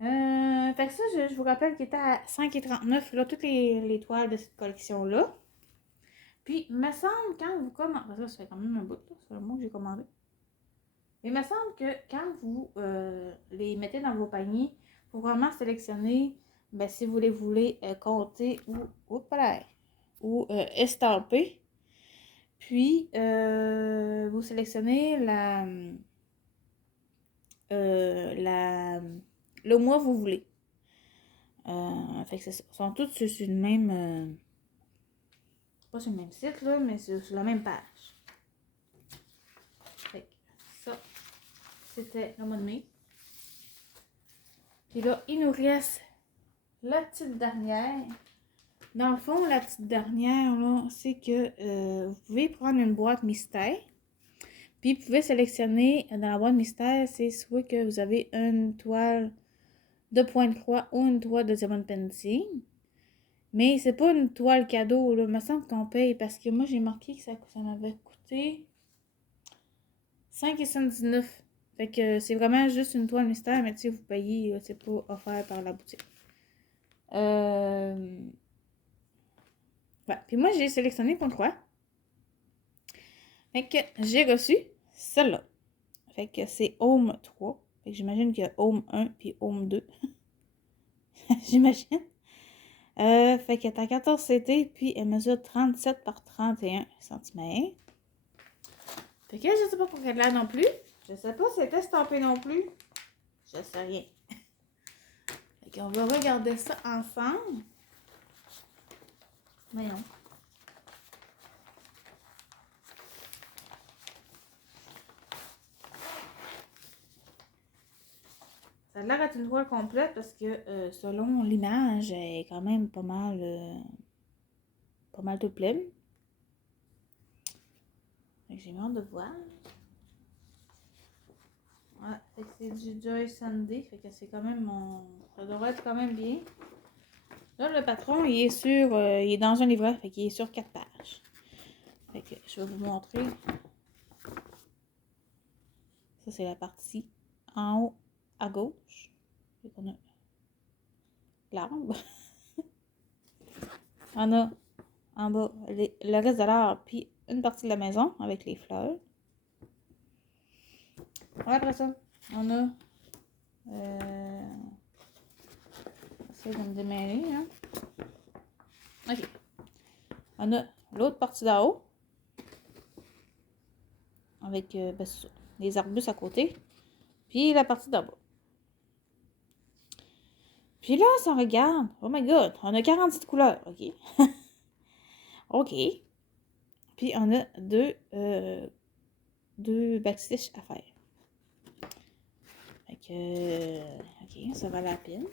Fait que ça, je vous rappelle qu'il était à 5,39, là, toutes les toiles de cette collection-là. Puis, il me semble, quand vous commandez... Parce que ça fait quand même un bout, là, c'est le mot que j'ai commandé. Il me semble que quand vous les mettez dans vos paniers, il faut vraiment sélectionner, ben, si vous les voulez compter ou estamper. Puis, vous sélectionnez le mois que vous voulez. Fait que c'est ça. Ils sont tous sur le même... pas sur le même site, là, mais sur la même page. Fait que ça, c'était le mois de mai. Puis là, il nous reste la petite dernière. Dans le fond, la petite dernière, là, c'est que vous pouvez prendre une boîte mystère. Puis vous pouvez sélectionner dans la boîte mystère, c'est soit que vous avez une toile de point de croix ou une toile de diamant painting. Mais c'est pas une toile cadeau, là. Il me semble qu'on paye parce que moi, j'ai marqué que ça m'avait coûté 5,79. Fait que c'est vraiment juste une toile mystère, mais tu sais, vous payez, c'est pas offert par la boutique. Ouais. Puis moi, j'ai sélectionné point de croix. Fait que j'ai reçu celle-là. Fait que c'est Home 3. Fait que j'imagine qu'il y a Home 1 puis Home 2. J'imagine. Fait qu'elle est à 14 CT, puis elle mesure 37 par 31 cm. Fait que je sais pas pour quelle là non plus. Je sais pas si elle est estampée non plus. Je sais rien. Fait qu'on va regarder ça ensemble. Voyons. Ça a l'air d'être une toile complète parce que selon l'image, elle est quand même pas mal de pleine. Fait que j'ai hâte de voir. Ouais, fait que c'est du Joy Sunday, fait que c'est quand même ça devrait être quand même bien. Là, le patron, il est il est dans un livret, fait qu'il est sur 4 pages. Fait que je vais vous montrer. Ça, c'est la partie en haut à gauche. Fait qu'on a l'arbre. On a en bas le reste de l'arbre, puis une partie de la maison avec les fleurs. Après ça, on a... J'essaie de me démêler, hein. Ok. On a l'autre partie d'en haut. Avec les arbustes à côté. Puis la partie d'en bas. Puis là, si on regarde, oh my god, on a 47 couleurs, ok. Ok. Puis on a deux backstitches à faire. Fait que, ok, ça va la peine.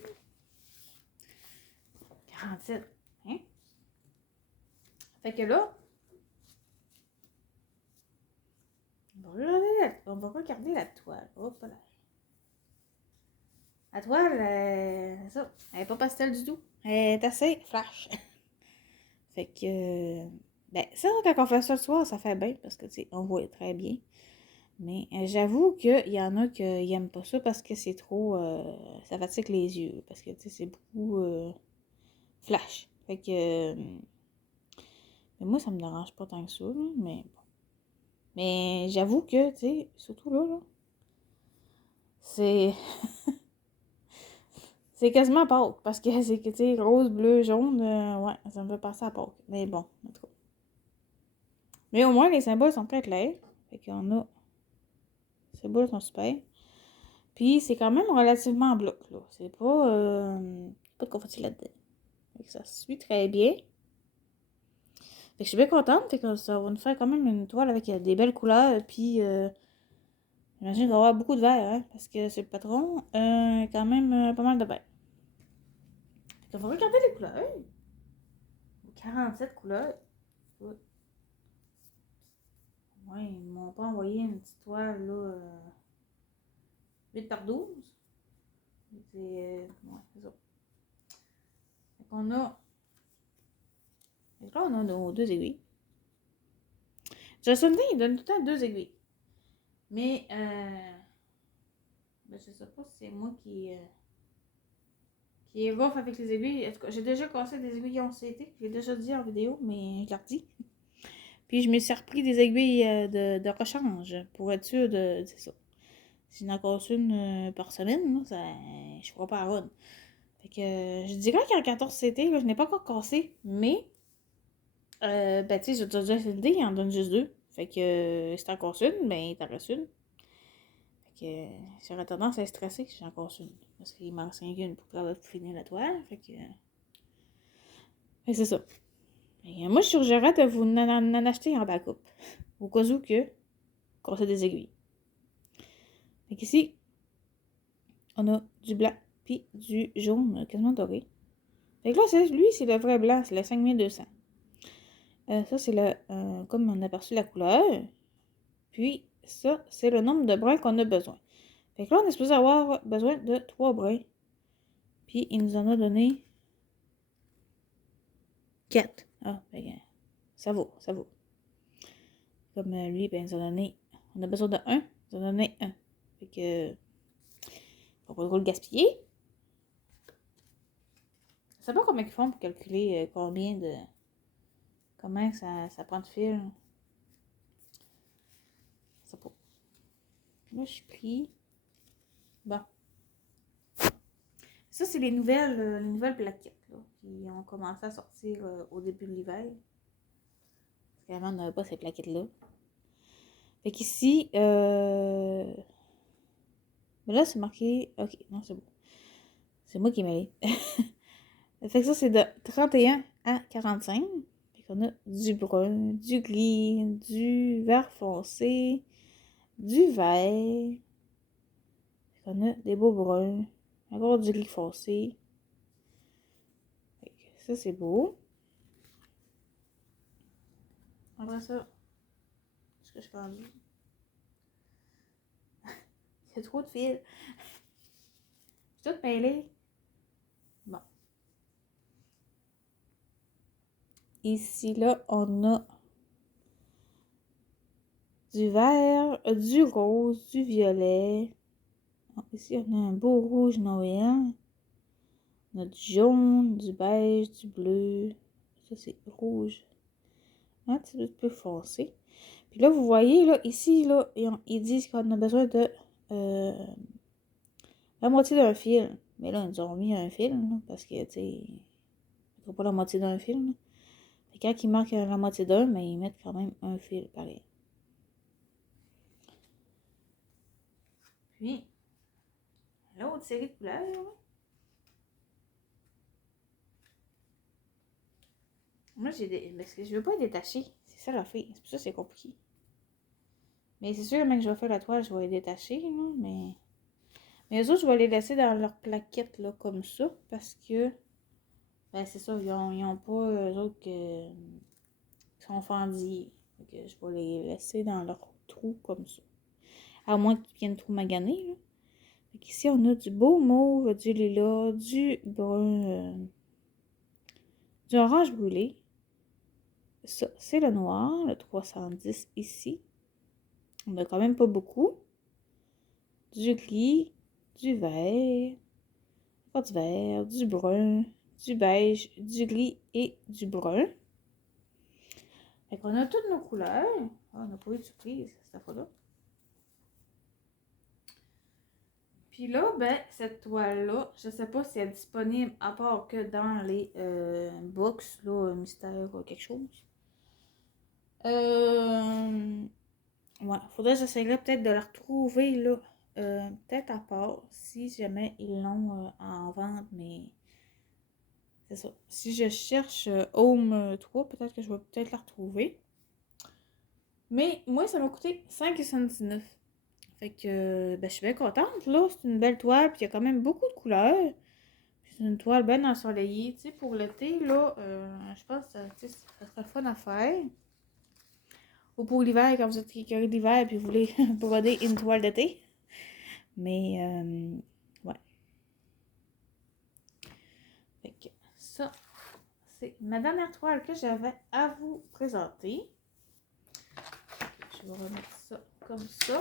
47, hein? Fait que là, on va regarder la toile. Hop là. La toile, elle est pas pastel du tout. Elle est assez flash. Fait que Ben, ça, quand on fait ça le soir, ça fait bien parce que, tu sais, on voit très bien. Mais j'avoue qu'il y en a qui n'aiment pas ça parce que c'est trop. Ça fatigue les yeux. Parce que, tu sais, c'est beaucoup flash. Fait que. Mais moi, ça me dérange pas tant que ça, là, mais bon. Mais j'avoue que, tu sais, surtout là, c'est. C'est quasiment Pâques. Parce que c'est que, tu sais, rose, bleu, jaune, ouais, ça me fait penser à Pâques. Mais bon, en tout cas. Mais au moins, les symboles sont très clairs. Fait qu'on a. Les symboles sont super. Puis c'est quand même relativement en bloc, là. C'est pas de confetti là-dedans. Fait que ça se suit très bien. Fait que je suis bien contente. Fait que ça va nous faire quand même une toile avec des belles couleurs. Puis j'imagine qu'il va y avoir beaucoup de vert, hein. Parce que c'est le patron. Quand même pas mal de vert. Fait qu'on va regarder les couleurs. 47 couleurs. Ouais, ils m'ont pas envoyé une petite toile, là. 8 par 12. Ouais, c'est ça. Fait qu'on a. Fait que là, on a nos 2 aiguilles. Justin, il donne tout le temps 2 aiguilles. Mais, ben, je sais pas si c'est moi qui est rough avec les aiguilles. En tout cas, j'ai déjà cassé des aiguilles qui ont CT. J'ai déjà dit en vidéo, mais je l'ai redit. Puis, je me suis repris des aiguilles de rechange pour être sûr de. C'est ça. Si j'en casse une par semaine, là, ça, je ferai pas la run. Fait que, je dirais qu'en 14 CT, là, je n'ai pas encore cassé, mais, ben, tu sais, j'ai déjà essayé, il en donne juste 2. Fait que, si t'en casses une, ben, t'en restes une. Fait que j'aurais tendance à être stressée si j'en casse une. Parce qu'il m'en reste une pour finir la toile. Fait que c'est ça. Et moi, je suggérerais de vous en acheter en backup. Au cas où que casser des aiguilles. Fait qu'ici, on a du blanc puis du jaune quasiment doré. Fait que là, lui, c'est le vrai blanc, c'est le 5200. Ça, c'est le comme on a aperçu la couleur. Puis, ça, c'est le nombre de brins qu'on a besoin. Fait que là, on est supposé avoir besoin de 3 brins. Puis, il nous en a donné 4. Ah, ben, ça vaut, ça vaut. Comme lui, ben, il nous a donné. On a besoin de 1. Il nous a donné 1. Fait que. Faut pas trop le gaspiller. Je sais pas comment ils font pour calculer combien de. Comment ça prend de fil. Je sais pas. Là, je suis pris. Bon. Ça, c'est les nouvelles plaquettes là, qui ont commencé à sortir au début de l'hiver. Parce qu'avant, on n'avait pas ces plaquettes-là. Fait qu'ici, mais là, c'est marqué. Ok, non, c'est bon. C'est moi qui m'ai. Fait que ça, c'est de 31 à 45. Fait qu'on a du brun, du gris, du vert foncé, du vert. Fait qu'on a des beaux bruns. Encore du gris foncé. Fait que ça, c'est beau. Après ça, est-ce que je fais rendu? Il y a trop de fils. Je suis toute mêlée. Bon. Ici, là, on a du vert, du rose, du violet. Ici, on a un beau rouge Noël. On a du jaune, du beige, du bleu. Ça, c'est rouge. Un petit peu plus foncé. Puis là, vous voyez, là, ici, là, ils disent qu'on a besoin de la moitié d'un fil. Mais là, ils ont mis un fil, là, parce que, tu sais, il ne pas la moitié d'un fil. Là. Et quand ils marquent la moitié d'un, mais ils mettent quand même un fil, pareil. Puis, l'autre série de couleurs, là, moi, parce que je veux pas être détachée. C'est ça la fille. C'est pour ça que c'est compliqué. Mais c'est sûr, même que je vais faire la toile, je vais les détacher, là, mais eux autres, je vais les laisser dans leur plaquette, là, comme ça, parce que, ben, c'est ça, ils ont pas, eux autres, qui sont fendis. Donc, je vais les laisser dans leur trou, comme ça. À moins qu'ils viennent trop maganer, là. Fait qu'ici, on a du beau mauve, du lilas, du brun, du orange brûlé. ça, c'est le noir, le 310 ici. On a quand même pas beaucoup. Du gris, du vert, pas du vert, du brun, du beige, du gris et du brun. Fait qu'on a toutes nos couleurs. Ah, on n'a pas eu de surprise cette fois-là. Puis là, ben, cette toile-là, je sais pas si elle est disponible à part que dans les box, là, mystère ou quelque chose. Ouais, faudrait que j'essayerais peut-être de la retrouver, là, peut-être à part, si jamais ils l'ont en vente, mais c'est ça. Si je cherche Home 3, peut-être que je vais peut-être la retrouver. Mais moi, ça m'a coûté 5,79. Fait que, ben, je suis bien contente, là. C'est une belle toile, puis il y a quand même beaucoup de couleurs. C'est une toile bien ensoleillée, tu sais, pour l'été, là, je pense que ça serait fun à faire. Ou pour l'hiver, quand vous êtes écœuré d'hiver et vous voulez broder une toile d'été. Mais, ouais. Fait que ça, c'est ma dernière toile que j'avais à vous présenter. Je vais remettre ça comme ça.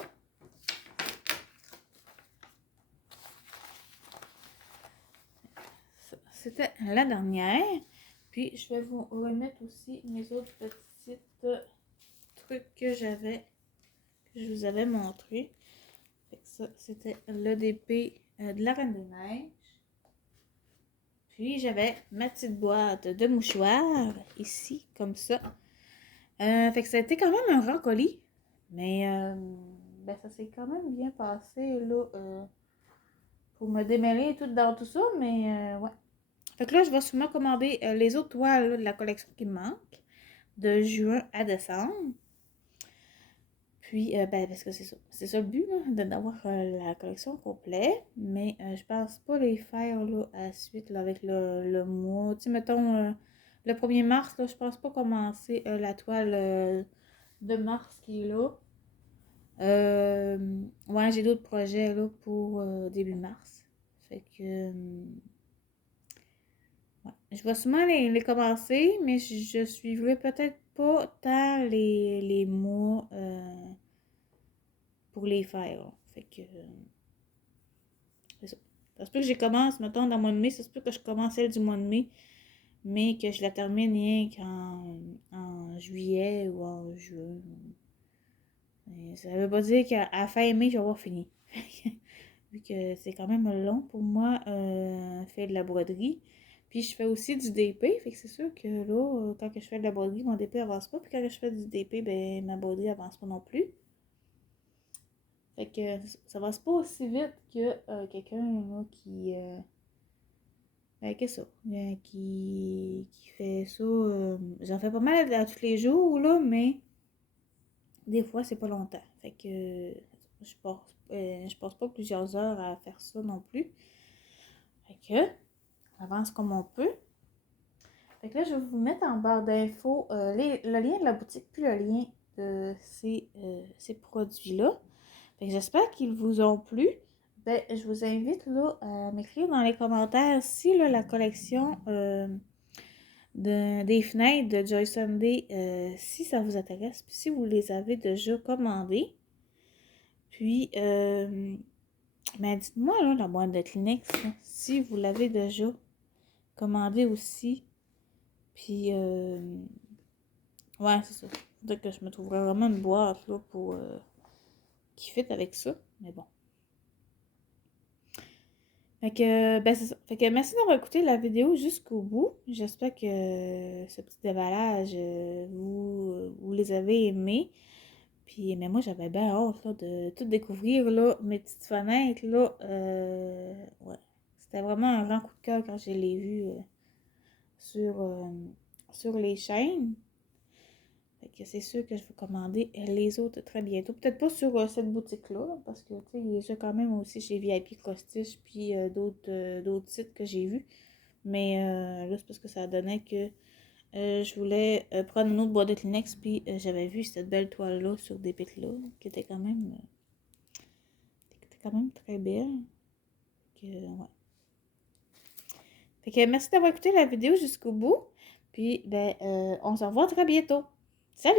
C'était la dernière. Puis, je vais vous remettre aussi mes autres petites trucs que j'avais, que je vous avais montré. Fait que ça, c'était l'EDP de la Reine des Neiges. Puis, j'avais ma petite boîte de mouchoirs, ici, comme ça. Fait que ça a été quand même un grand colis. Mais, ben, ça s'est quand même bien passé, là, pour me démêler tout dans tout ça. Mais, ouais. Fait que là, je vais sûrement commander les autres toiles là, de la collection qui me manque, de juin à décembre. Puis, ben, parce que c'est ça le but, d'avoir la collection complète. Mais je pense pas les faire là, à la suite là, avec le mois. Tu sais, mettons, le 1er mars, là, je pense pas commencer la toile de mars qui est là. Ouais, j'ai d'autres projets là, pour début mars. Fait que. Ouais. Je vais sûrement les commencer, mais je suivrai peut-être pas tant les mois pour les faire. Là. Fait que. C'est ça. Ça se peut que je commence, mettons, dans le mois de mai. Ça se peut que je commence celle du mois de mai, mais que je la termine rien qu'en juillet ou en juin. Ça veut pas dire qu'à fin mai, je vais avoir fini. Vu que c'est quand même long pour moi, faire de la broderie. Puis je fais aussi du DP, fait que c'est sûr que là, quand je fais de la broderie, mon DP avance pas. Puis quand je fais du DP, ben ma broderie avance pas non plus. Fait que ça avance pas aussi vite que quelqu'un là, qui. Ben, qu'est-ce ça? Qui fait ça. J'en fais pas mal à tous les jours, là, mais des fois, c'est pas longtemps. Fait que je passe pas plusieurs heures à faire ça non plus. Fait que, on avance comme on peut. Fait que là, je vais vous mettre en barre d'infos le lien de la boutique, puis le lien de ces produits-là. Fait que j'espère qu'ils vous ont plu. Ben, je vous invite là, à m'écrire dans les commentaires si là, la collection des fenêtres de Joy Sunday, si ça vous intéresse, puis si vous les avez déjà commandées. Puis, ben, dites-moi là, la boîte de Kleenex, là, si vous l'avez déjà commandé aussi. Puis, ouais, c'est ça. Faudrait que je me trouverais vraiment une boîte là, pour qui fit avec ça. Mais bon. Fait que, ben c'est ça. Fait que merci d'avoir écouté la vidéo jusqu'au bout. J'espère que ce petit déballage, vous les avez aimés. Puis, mais moi, j'avais bien hâte là, de tout découvrir, là, mes petites fenêtres, là. Ouais. C'était vraiment un grand coup de cœur quand je les vues sur les chaînes. Fait que c'est sûr que je vais commander les autres très bientôt. Peut-être pas sur cette boutique-là, parce que, tu sais, il y a quand même aussi chez VIP Costiche, puis d'autres sites que j'ai vus. Mais là, c'est parce que ça donnait que je voulais prendre une autre boîte de Kleenex, puis j'avais vu cette belle toile-là sur des là qui était quand même très belle. Que, ouais. Fait que merci d'avoir écouté la vidéo jusqu'au bout. Puis, on se revoit très bientôt. Salut!